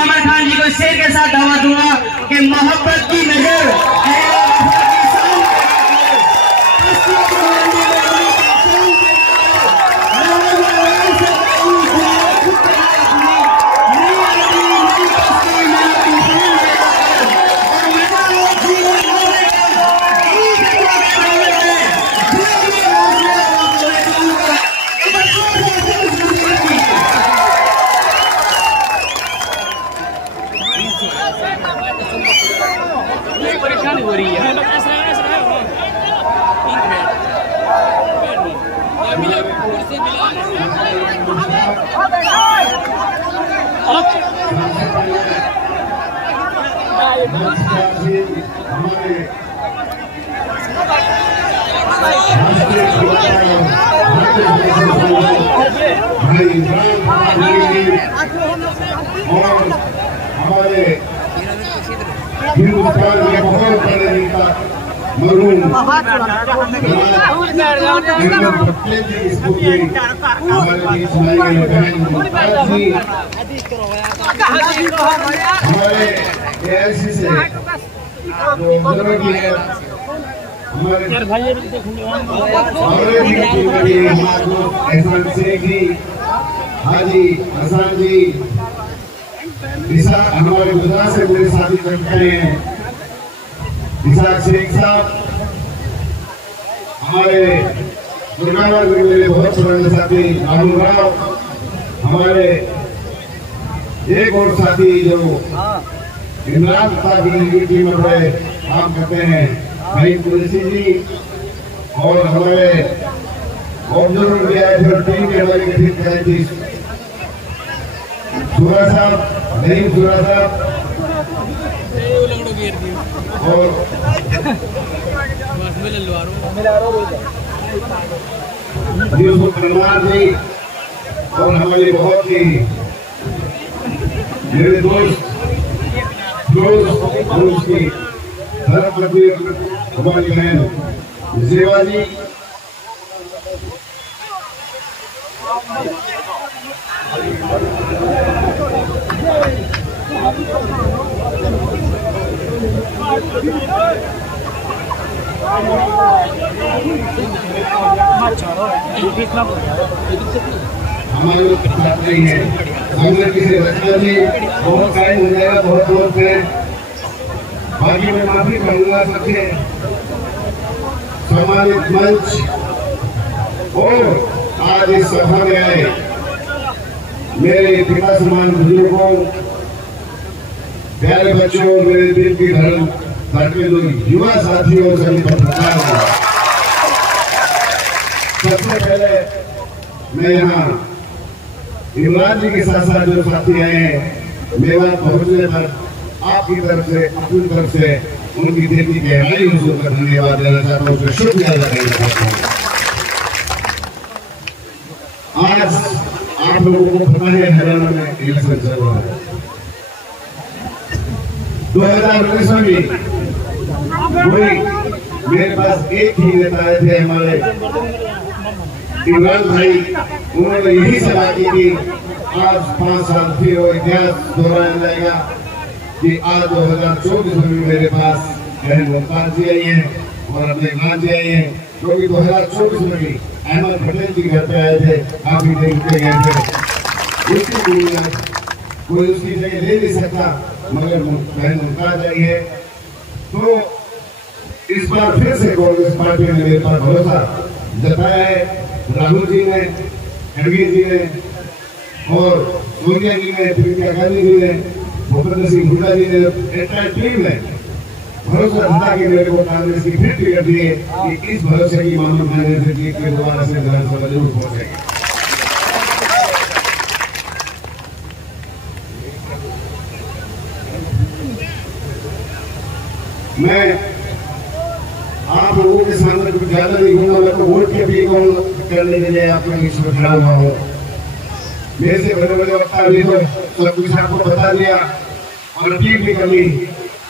मोहम्मद खान जी को शेर के साथ दावत हुआ कि मोहब्बत की नजर परेशानी हो रही है। हमारे हिंदुस्तान के बहुत बड़े नेता मरहूम हमारे एआईसी से एहसान शेख जी, हाजी हसन जी, हमारे गुजरात से मेरे साथी बैठे हैं, इसाक शेख साहब, हमारे गुजरात में मेरे बहुत पुराने साथी राहुल राव, हमारे एक और साथी जो इमरान खान की टीम में बड़े काम करते हैं, भाई कुरैशी जी, और हमारे ऑब्जर्वर भी आए थे टीम के हमारे गठित कराई थी सूरा साहब, नहीं सूरा साहब, और यूसुफ रहमान जी, और हमारे बहुत ही मेरे दोस्त की धर्मपत्नी हमारी बहन जेवा जी, हमारे साथ नहीं है कांग्रेस की रचना जी, बहुत टाइम हो जाएगा, बहुत बहुत है, बाकी मैं माफी मांगूंगा सबसे। सम्मानित मंच और आज इस सभा में आए मेरे पिता समान बुजुर्गों, प्यारे बच्चों, मेरे दिल की धड़कन युवा साथियों, सभी पत्रकार, सबसे पहले मैं यहाँ इमरान जी के साथ साथ जो साथी आए हैं, मेवात पहुंचने पर आपकी तरफ से, अपनी तरफ से उनकी दिल की गहराई हुजूर का धन्यवाद देना चाहता हूँ, शुक्रिया अदा करना चाहता हूँ। आज आप लोगों को पता है हरियाणा में इलेक्शन चल रहा है। 2019 में भी वही मेरे पास एक ही नेता आए थे हमारे इमरान भाई, उन्होंने यही सलाह की थी आज 5 साल फिर वो इतिहास दोहराया जाएगा कि आज 2024 में भी मेरे पास बहन मुमताज जी आई हैं और अपने इमरान जी आई हैं, क्योंकि 2024 में भी अहमद पटेल जी घर पे आए थे, काफी देर रुके गए थे, उसकी बुनियाद कोई उसकी जगह ले नहीं सकता, मगर बहन मुमताज आई है। तो इस बार फिर से कांग्रेस पार्टी ने मेरे पर भरोसा जताया है, राहुल जी ने, खड़गे जी ने, और सोनिया जी ने, प्रियंका गांधी जी ने, भूपेंद्र सिंह हुड्डा जी ने, एंटायर टीम ने भरोसा जता के मेरे को कांग्रेस की फिर टिकट दी है कि इस भरोसे की मानो मैंने जीत के दोबारा से विधानसभा जरूर पहुंचेगी। मैं आप लोगों के सामने कुछ ज्यादा नहीं घूमना, मैं तो वोट के भी करने के लिए आपको इसमें खड़ा हुआ हूँ। मेरे से बड़े बड़े वक्ता भी तो सब कुछ आपको बता दिया और ठीक भी कर ली।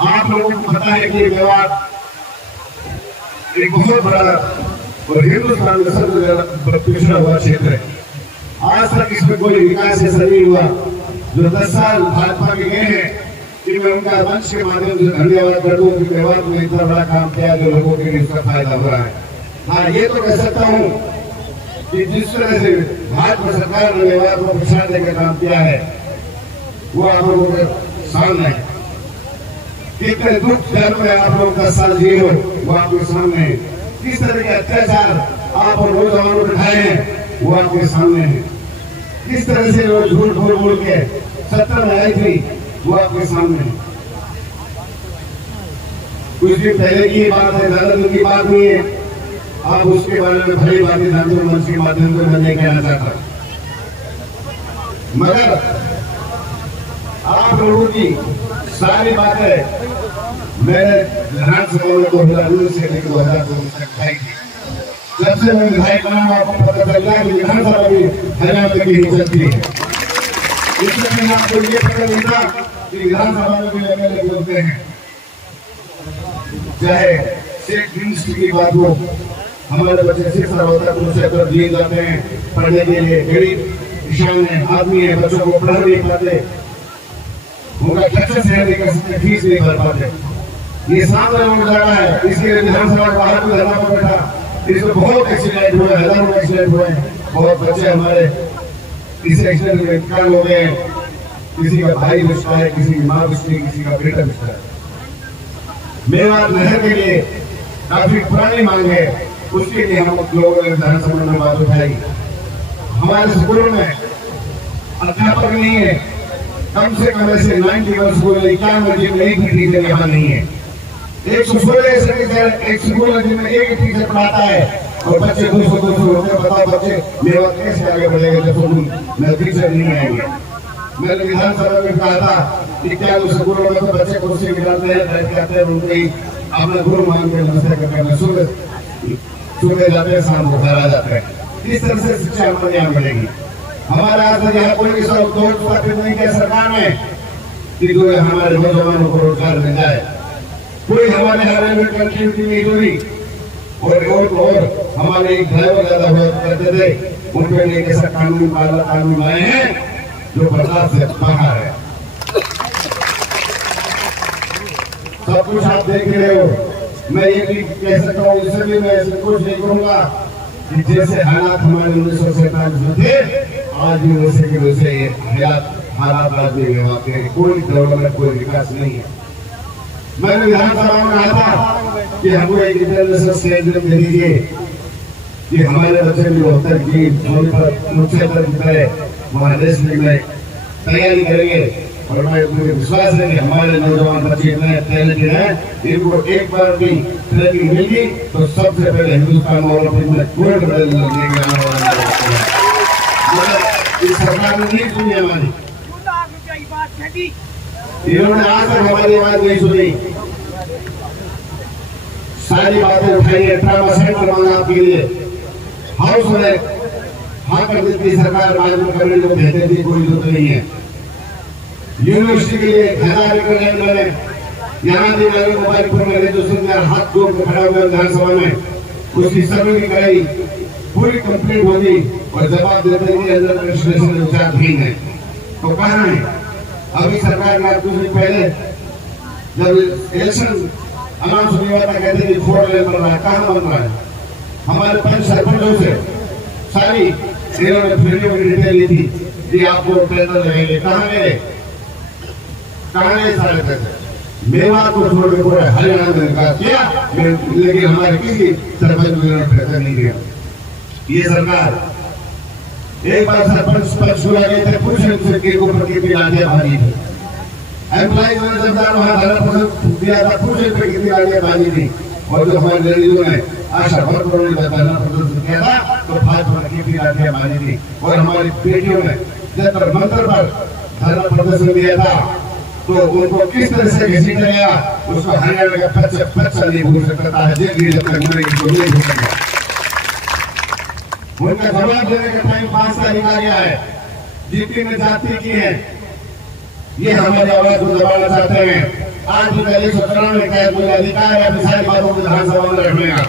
आप लोगों को पता है कि मेवात एक बहुत बड़ा और हिंदुस्तान का सबसे ज्यादा पिछड़ा हुआ क्षेत्र है। आज तक इसमें कोई विकास ऐसा नहीं हुआ जो 10 साल भाजपा में गए हैं कि मैं उनका मंच के माध्यम से धन्यवाद कर दूं कि मेवात में इतना बड़ा काम किया जो लोगों के लिए इसका फायदा हो रहा है। हाँ, ये तो कह सकता हूँ कि जिस तरह से भाजपा सरकार ने मेवात को प्रसाद देकर काम किया है वो आप लोगों के सामने है। कितने दुख दर्द में आप लोग 10 साल जिए हो वो आपके सामने है। किस तरह के अत्याचार आप और नौजवानों को उठाए हैं वो आपके सामने है। किस तरह से लोग झूठ बोल बोल के 70 में आई थी वो आपके सामने है। कुछ दिन पहले की बात है, ज्यादा दिन की बात नहीं है। आप उसके बारे में भली बातें जानते हो, मंच के माध्यम से मैं नहीं कहना चाहता, मगर आप लोगों की सारी बातें मैंने विधानसभा में 2019 से लेकर 2024 तक खाई थी। जब से मैं विधायक बना हूं आपको पता चल रहा है कि विधानसभा भी हरियाणा तक ही चलती है। इसलिए मैंने आपको ये पता नहीं था कि विधानसभा में भी एमएलए बोलते हैं। चाहे सेठ मिनिस्ट्री की बात हो, हमारे बच्चे शिक्षा होता है दिए जाते हैं पढ़ने के लिए, गरीब किसान है, आदमी है, बच्चों को पढ़ा नहीं पाते, उनका खर्चा से नहीं कर सकते, फीस नहीं भर पाते। ये सामने लोग जा रहा है, इसके विधानसभा के बाहर भी धरना पर बैठा। इसमें बहुत एक्सीडेंट हुए, हजारों एक्सीडेंट हुए, बहुत बच्चे हमारे इस एक्सीडेंट में इंतकाल हो गए। किसी का भाई रिश्ता है, किसी की माँ रिश्ता है, किसी का बेटा रिश्ता है। मेवात नहर के लिए काफी पुरानी मांग है, उसके लिए हम लोगों ने विधानसभा में बात उठाई। हमारे स्कूलों में अध्यापक नहीं है, कम से कम ऐसे 91 स्कूल 91 जिनमें एक भी टीचर यहाँ नहीं है। 116 एक स्कूल है जिनमें एक टीचर पढ़ाता है और बच्चे 200 होते। बताओ बच्चे मेवात कैसे आगे बढ़ेंगे जब मैं टीचर नहीं आएंगे। मैंने विधानसभा में कहा था कि क्या उस स्कूलों में तो बच्चे कुर्सी गिराते हैं, बैठ जाते हैं, उनको ही अपना गुरु मान के नमस्ते करते, सुबह जाते हैं, शाम को घर आ जाते हैं। किस तरह से शिक्षा हमारे यहाँ मिलेगी? हमारे आज यहाँ कोई दोस्त स्थापित नहीं किया सरकार ने कि जो हमारे नौजवानों को रोजगार मिल जाए। कोई हमारे यहाँ रेलवे कनेक्टिविटी नहीं जुड़ी और हमारे एक ड्राइवर ज्यादा हुआ करते थे, उनके लिए कैसा कानून लाए हैं जो बर्दाश्त से बाहर है। सब कुछ आप देख रहे हो। मैं ये भी कह सकता हूँ, इससे भी मैं कुछ नहीं कहूँगा कि जैसे हालात हमारे 1947 में थे आज भी वैसे के वैसे हालात आज भी हैं। कोई डेवलपमेंट, कोई विकास नहीं है। मैंने विधानसभा में कहा था कि हमको एक इंटरनेशनल स्टेज दे दीजिए कि हमारे बच्चे भी होता की मुख्य वहाँ देश में तैयारी करेंगे। और मुझे विश्वास है कि हमारे नौजवान बच्चे इतने टैलेंटेड हैं, इनको एक बार भी ट्रेनिंग मिली तो सबसे पहले हिंदुस्तान ओलंपिक में गोल्ड मेडल लेके आने वाला इस सरकार ने नहीं सुनी हमारी। इन्होंने आज तक हमारी आवाज नहीं सुनी। सारी बातें उठाई है, ट्रामा सेंटर मांगा आपके लिए, हाउस में हाँ कर देती सरकार, करने को भेजते थी, कोई जरूरत नहीं है। यूनिवर्सिटी के लिए 1000 एकड़ लैंड मैंने यहाँ दी, मोबाइल फोन में रेजोल्यूशन में हाथ जोड़ के खड़ा हुआ विधानसभा में, उसकी सर्वे की कराई, पूरी कंप्लीट होगी और जवाब देते हैं रजिस्ट्रेशन विचाराधीन है। तो कहाँ है अभी सरकार ने? कुछ दिन पहले जब इलेक्शन अनाउंस हुआ था कहते थे 4 लेन बन रहा है, कहाँ बन रहा है? हमारे पंच सरपंचों से सारी इन्होंने वीडियो की डिटेल ली थी कि आपको टेंडर लगेंगे, कहाँ गए? कहाँ गए सारे पैसे? मेवात को छोड़ के पूरे हरियाणा में विकास किया, लेकिन हमारे किसी सरपंच ने पैसा नहीं दिया। ये सरकार एक बार सरपंच पंचकूला गए थे, पूछे के ऊपर कितनी लाठियां भागी थी। एम्प्लॉय ने जब वहां 10% दिया था, पूछे कितनी लाठियां भागी थी। और जो हमारे लेडीजों ने आशा वर्करों ने 10% किया था तो भाजपा की कितनी लाठियां भागी थी। और हमारी बेटियों ने जब मंत्र पर धरना प्रदर्शन दिया था तो उनको किस तरह से घसीटा गया, उसको हरियाणा का बच्चा नहीं भूल सकता है। जिंदगी जब तक मरेगी तो नहीं भूल सकता। उनका जवाब देने का टाइम 5 तारीख आ गया है। जीपी में जाति की है, ये हमारी आवाज को दबाना चाहते हैं। आज भी 193 का कोई अधिकार है अपनी सारी बातों को विधानसभा में रखने का।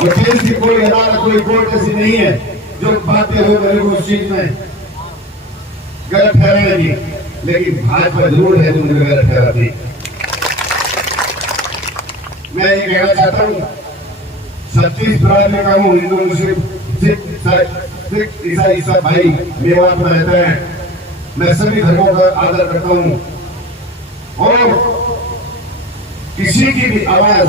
और देश की कोई अदालत, कोई कोर्ट ऐसी नहीं है जो बातें हो मेरे को उस चीज में। गलत ठहराएगी, लेकिन भाजपा जरूर है जो मुझे गलत ठहराती। मैं ये कहना चाहता हूँ, 36 बरादरी का हूँ, हिंदू मुस्लिम सिख ईसाई सब भाई मेवाड़ में रहते हैं। मैं सभी धर्मों का आदर करता हूँ और किसी की भी आवाज,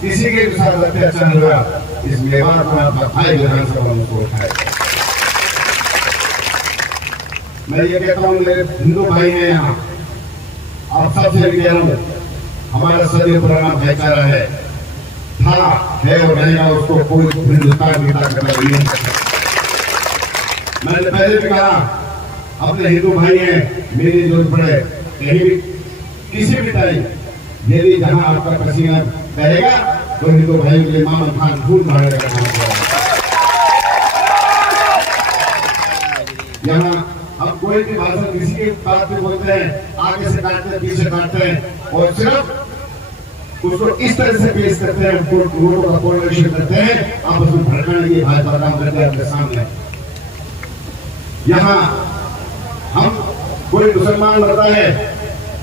किसी के भी साथ अत्याचार हुआ, इस मेवाड़ को आपका भाई विधानसभा में उठाए। मैं ये कहता हूँ, मेरे हिंदू भाई हैं यहाँ, आप सबसे कह रहा हूँ, हमारा सभी पुराना भाईचारा है, था, है और रहेगा, उसको कोई हिंदुस्तान की ताकत नहीं कर सकता। मैंने पहले भी कहा, अपने हिंदू भाई हैं, मेरी जरूरत पड़े कहीं भी किसी भी टाइम, यदि जहां आपका पसीना बहेगा तो हिंदू भाई के लिए मामन खान फूल भाड़े का काम करेगा। यहाँ हम कोई भी भाषा किसी के बात में बोलते हैं, आगे से काटते हैं, पीछे काटते हैं और सिर्फ उसको इस तरह से पेश करते हैं, वोटों का पोलराइजेशन करते हैं, आपस में भड़काने की भाजपा काम करते हैं अपने सामने। यहाँ हम कोई मुसलमान मरता है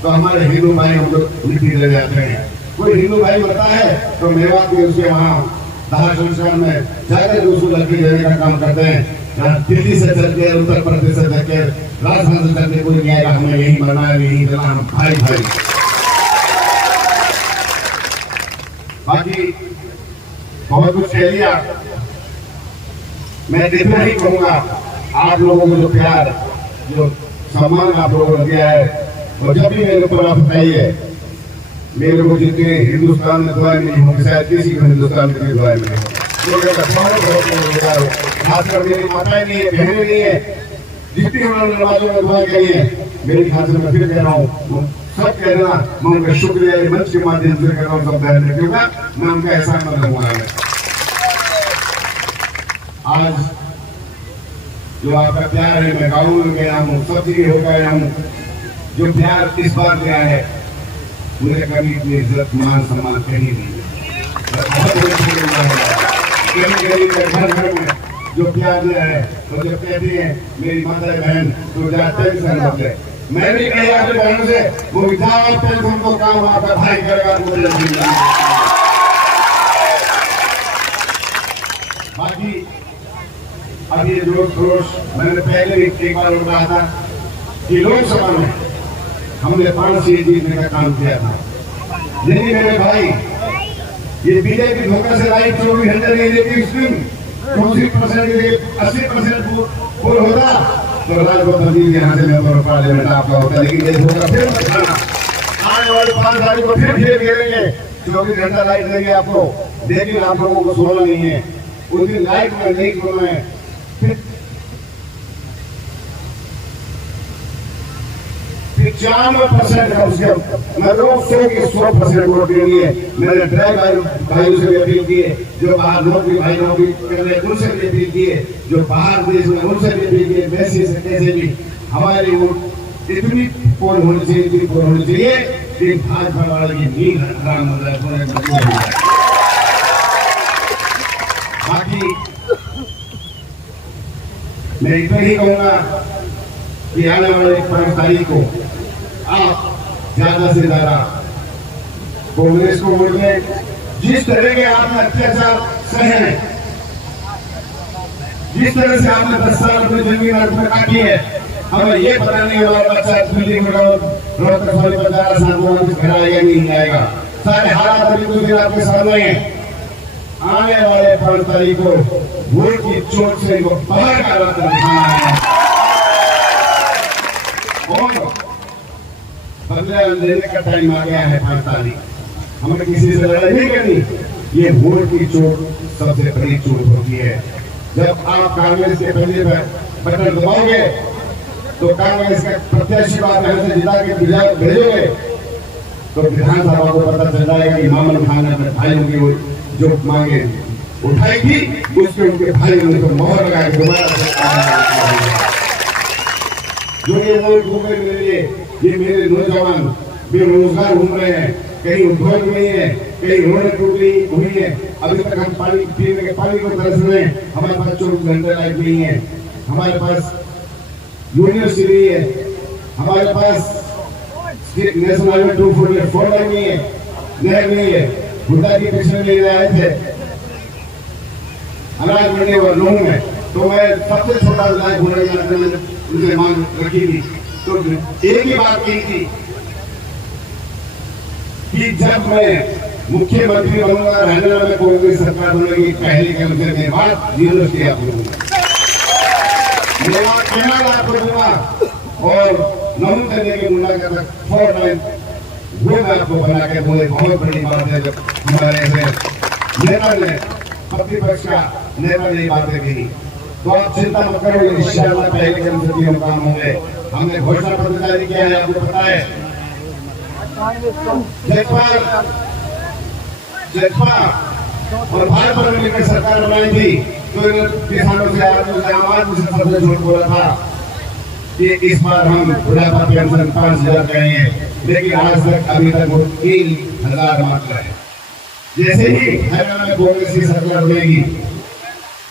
तो हमारे हिंदू भाई हम लोग मिट्टी ले जाते हैं, कोई हिंदू भाई मरता है तो मेवाड़ के उसके वहाँ दाह संस्कार में जाकर दूसरों लड़की देने का काम करते हैं। यहाँ दिल्ली से चल के, उत्तर प्रदेश से चल के, राजस्थान से चल के कोई नहीं आएगा, हमें यही मरना है, यही देना, हम भाई भाई। बाकी बहुत कुछ कह लिया, मैं इतना ही कहूँगा, आप लोगों को जो प्यार, जो सम्मान आप लोगों ने दिया है, और जब भी मेरे ऊपर आप बताइए, मेरे को जितने हिंदुस्तान में दुआएं मिली होंगी, शायद किसी को हिंदुस्तान में दुआएं मिली होंगी। खासकर मेरी माताएं नहीं है, बहनें नहीं है, जितनी उन्होंने नमाजों में दुआ कही है, मेरी खास मैं फिर कह रहा हूँ, सब कह देना, मैं उनका शुक्रिया मंच के माध्यम से कर रहा हूँ, सब बहन क्योंकि मैं उनका एहसान न करूँगा। आज जो आपका प्यार है, मैं गाँव में गया हूँ, सब जगह हो गया हूँ, जो प्यार इस बार दिया है, मुझे कभी इतनी इज्जत मान सम्मान कहीं नहीं है। घर घर में जो प्यार दिया है, तो जब कहती है मेरी माता बहन तो जाते हैं सर बदले, मैं भी कहा अपने बहनों से, वो विधायक टेंशन को काम आपका भाई करेगा। बाकी अब ये जोश खरोश मैंने पहले भी एक बार रहा था कि लोकसभा में हमने 5 सीट जीतने का काम किया था, लेकिन मेरे भाई ये बीजेपी धोखा से लाई 24 घंटे नहीं देती, उसमें 80% वोट होता तो राजगोपाल यहाँ से मेंबर ऑफ पार्लियामेंट आपका होता, लेकिन ये धोखा फिर आने वाले 5 तारीख को फिर घेरेंगे, 24 घंटा लाइट देंगे आपको, लेकिन आप लोगों को सोना नहीं है, उस दिन लाइट में नहीं सोना है। 95% का उसके मैं लोग 100% वोट के लिए मैंने ड्राइवर भाइयों से भी अपील की है, जो बाहर नौकरी भाई नौकरी कर रहे हैं उनसे भी अपील की है, जो बाहर देश में उनसे भी अपील की है, वैसे से कैसे भी हमारी वोट इतनी पोल होनी चाहिए, इतनी पोल होनी चाहिए कि भाजपा वाले की नींद हराम हो जाए। बाकी मैं इतना ही कहूँगा कि आने वाले 5 तारीख को आप ज्यादा से ज्यादा कांग्रेस को वोट दें। जिस तरह के आपने अत्याचार सहे, जिस तरह से आपने 10 साल अपनी जिंदगी में काटी है, हमें ये पता नहीं वाला बच्चा दिल्ली में रोहतक वाले पर 11 साल घर आएगा नहीं आएगा, सारे हालात अभी कुछ दिन आपके सामने हैं। आने वाले 5 तारीख को वोट की चोट से बाहर का रास्ता दिखाना है और बदला लेने का टाइम आ गया है। 5 तारीख हमें किसी से लड़ाई नहीं करनी, ये वोट की चोट सबसे बड़ी चोट होती है। जब आप कांग्रेस के पहले बटन दबाओगे तो कांग्रेस का प्रत्याशी को आप यहाँ से जिता के भेजोगे तो विधानसभा को पता चल जाएगा कि मामन खान ने अपने भाइयों की जो मांगे उठाई थी, उसके उनके भाई ने तो मोहर लगाए दोबारा जो ये वोट घूमने के लिए ये मेरे नौजवान बेरोजगार घूम रहे हैं, कहीं उद्योग नहीं है, कहीं रोड टूटी हुई है, अभी तक हम पानी पीने के पानी को तरस रहे हैं, हमारे पास 24 घंटे लाइट नहीं है, हमारे पास यूनिवर्सिटी है, हमारे पास नेशनल हाईवे 244 लाइन नहीं है, नहर नहीं है। बुद्धा की कृष्ण ले आए थे अनाज मंडी और लूंग में, तो मैं सबसे छोटा लाइक उनसे मांग रखी थी, तो एक ही बात कही थी कि जब मैं मुख्यमंत्री बनूंगा, हरियाणा में कांग्रेस सरकार बनेगी, पहले कदम से मैं बात यूनिवर्सिटी आपको दूंगा, आपको दूंगा और नमून करने की मुलाकात तक 4 लाइन वो मैं आपको बना के बोले। बहुत बड़ी बात है जब हमारे ऐसे नेता ने, प्रतिपक्ष का नेता ने बातें कही, तो आप चिंता मत करो, इंशाअल्लाह पहले कदम से हम काम होंगे। हमने घोषणा पत्र जारी किया है, आपको पता है। जजपा और भारत पर मिलकर सरकार बनाई थी, तो किसानों से आवाज से सबसे झूठ बोला था कि इस बार हम बुढ़ापा पेंशन 5,000 करेंगे, लेकिन आज तक अभी तक वो 3,000 मात्र है। जैसे ही हरियाणा में कांग्रेस की सरकार बनेगी,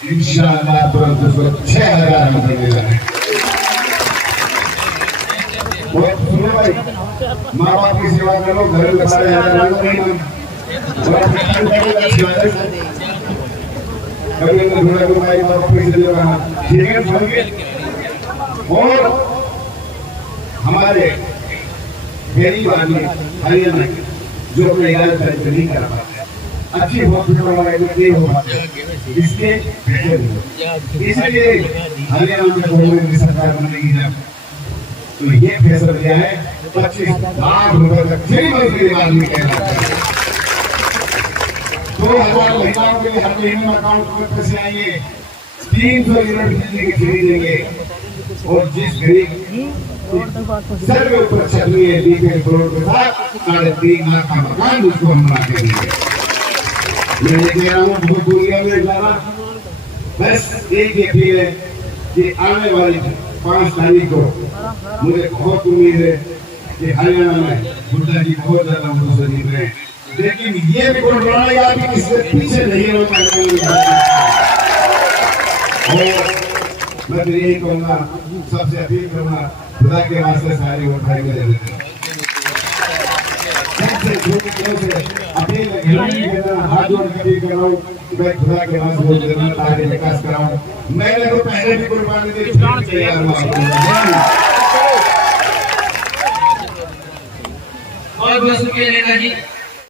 इंशाअल्लाह तुरंत उसको 6,000 मिलेगा। सुनो भाई, माँ बाप की सेवा करो, घर में 12,000 नहीं कभी भाई बाप पैसे दे रहा, ठीक है। और हमारे गरीब आदमी हरियाणा जो अपने इलाज नहीं करा पाते, अच्छी हॉस्पिटल नहीं हो पाते, इसके इसलिए हरियाणा में कांग्रेस की सरकार बनेगी जब, तो ये फैसला लिया है 25 लाख रुपए तक फ्री मंथली आदमी कह रहा है। 2,000 महिलाओं के लिए हर महीने अकाउंट में पैसे आएंगे, 300 यूनिट बिजली की फ्री देंगे, और जिस गरीब सर के ऊपर छत रही है बीपीएल करोड़ के साथ 3.5 लाख का मकान उसको हम बना के देंगे। मैं ये कह रहा हूँ बहुत दुनिया में जाना, बस एक ये अपील है कि आने वाली 5 तारीख को मुझे बहुत उम्मीद है कि हरियाणा में बुद्धा जी बहुत ज्यादा उनको जीत रहे हैं, लेकिन ये भी कोई डराना या किसी पीछे नहीं रहना। मैं तो यही कहूँगा, सबसे अपील करूँगा, खुदा के वास्ते सारी वोट भाई को अपील हाथ जोड़ कर अपील कर रहा हूँ कि भाई खुदा के वास्ते वोट देना, ताकि विकास कराऊँ। मैंने तो पहले भी कुर्बानी दी, तैयार हुआ। और बहुत शुक्रिया नेता जी।